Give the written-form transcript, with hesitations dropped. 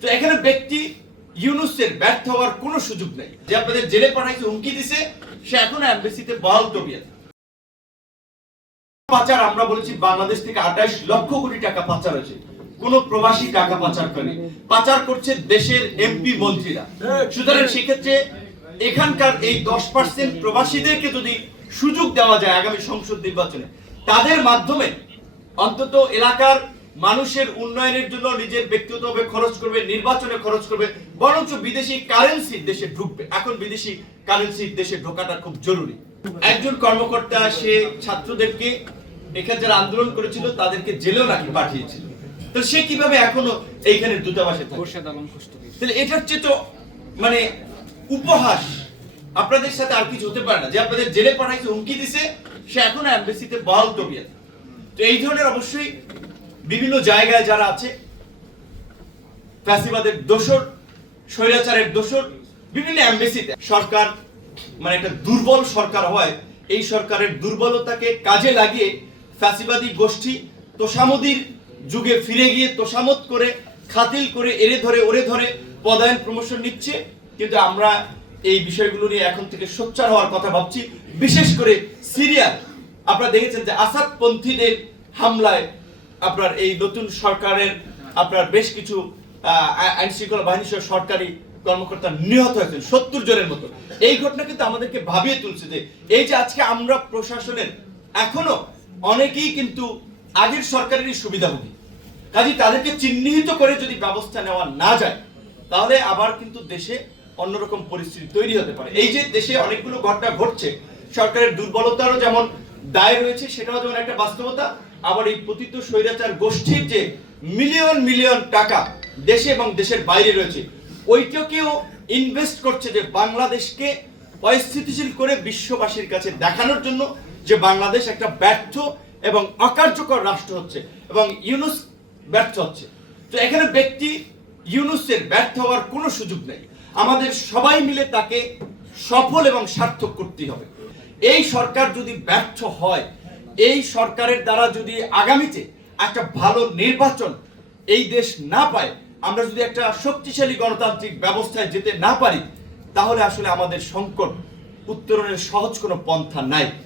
তো এখানে ব্যক্তি ইউনূসের ব্যর্থ হওয়ার কোনো সুযোগ নেই। যে আপনাদের জেলে পাঠাইছে, হুমকি দিছে, সে এখনো এমবেসিতে বহাল তবিয়ত। পাচার আমরা বলেছি বাংলাদেশ থেকে 28 লক্ষ কোটি টাকা পাচার হয়েছে। কোন প্রবাসী টাকা পাচার করেনি, পাচার করছে দেশের এমপি মন্ত্রীরা। সুতরাং সেক্ষেত্রে এখানকার এই 10% প্রবাসীদেরকে যদি সুযোগ দেওয়া যায় আগামী সংসদ নির্বাচনে, তাদের মাধ্যমে অন্তত এলাকার মানুষের উন্নয়নের জন্য নিজের ব্যক্তিগতভাবে খরচ করবে, নির্বাচনে খরচ করবে, বরঞ্চ বিদেশি কারেন্সি দেশে ঢুকবে। এখন বিদেশি কারেন্সি দেশে ঢোকাটা খুব জরুরি। একজন কর্মকর্তা সে ছাত্রদেরকে এখানে যারা আন্দোলন করেছিল তাদেরকে জেলেও নাকি পাঠিয়েছিল। তো সে কিভাবে এখনো এইখানে দূতাবাসে থাকে? তাহলে এটার চেয়ে তো মানে উপহাস আপনাদের সাথে আর কিছু হতে পারে না। যে আপনাদের জেলে পাঠাইছে, হুমকি দিছে, সে এখনো এমবেসিতে বহাল তবিয়ত। তো এই ধরনের অবশ্যই বিভিন্ন জায়গায় যারা আছে ফ্যাসিবাদের দোসর, স্বৈরাচারের দোসর, বিভিন্ন এমবেসিতে সরকার মানে একটা দুর্বল সরকার হয়, এই সরকারের দুর্বলতাকে কাজে লাগিয়ে ফ্যাসিবাদী গোষ্ঠী তোষামোদির যুগে ফিরে গিয়ে তোষামত করে, খাতিল করে, এরে ধরে ওরে ধরে পদায়ন প্রমোশন নিচ্ছে। কিন্তু আমরা এই বিষয়গুলো নিয়ে এখন থেকে সোচ্চার হওয়ার কথা ভাবছি। বিশেষ করে সিরিয়া আপনারা দেখেছেন যে আসাদপন্থীদের হামলায় আপনার এই নতুন সরকারের আপনার বেশ কিছু আইন শৃঙ্খলা বাহিনী সহ সরকারি কর্মকর্তা নিহত হয়েছেন 70 জনের মতো। এই ঘটনা কিন্তু আমাদেরকে ভাবিয়ে তুলছে যে এই যে আজকে আমরা প্রশাসনের এখনো অনেকেই কিন্তু আগের সরকারেরই সুবিধাভোগী, কাজে তাদেরকে চিহ্নিত করে যদি ব্যবস্থা নেওয়া না যায় তাহলে আবার কিন্তু দেশে অন্যরকম পরিস্থিতি তৈরি হতে পারে। এই যে দেশে অনেকগুলো ঘটনা ঘটছে, সরকারের দুর্বলতারও যেমন দায় রয়েছে, সেটাও যেমন একটা বাস্তবতা। আবার এই পতিত স্বৈরাচার গোষ্ঠীর যে মিলিয়ন মিলিয়ন টাকা দেশে এবং দেশের বাইরে রয়েছে, ওইটাকেও ইনভেস্ট করছে যে বাংলাদেশকে অস্থিতিশীল করে বিশ্ববাসীর কাছে দেখানোর জন্য যে বাংলাদেশ একটা ব্যর্থ এবং অকার্যকর রাষ্ট্র হচ্ছে এবং ইউনূস ব্যর্থ হচ্ছে। তো এখানে ব্যক্তি ইউনূসের ব্যর্থ হওয়ার কোনো সুযোগ নেই। আমাদের সবাই মিলে তাকে সফল এবং সার্থক করতে হবে। এই সরকার যদি ব্যর্থ হয়, এই সরকারের দ্বারা যদি আগামীতে একটা ভালো নির্বাচন এই দেশ না পায়, আমরা যদি একটা শক্তিশালী গণতান্ত্রিক ব্যবস্থায় যেতে না পারি, তাহলে আসলে আমাদের সংকট উত্তরণের সহজ কোনো পন্থা নাই।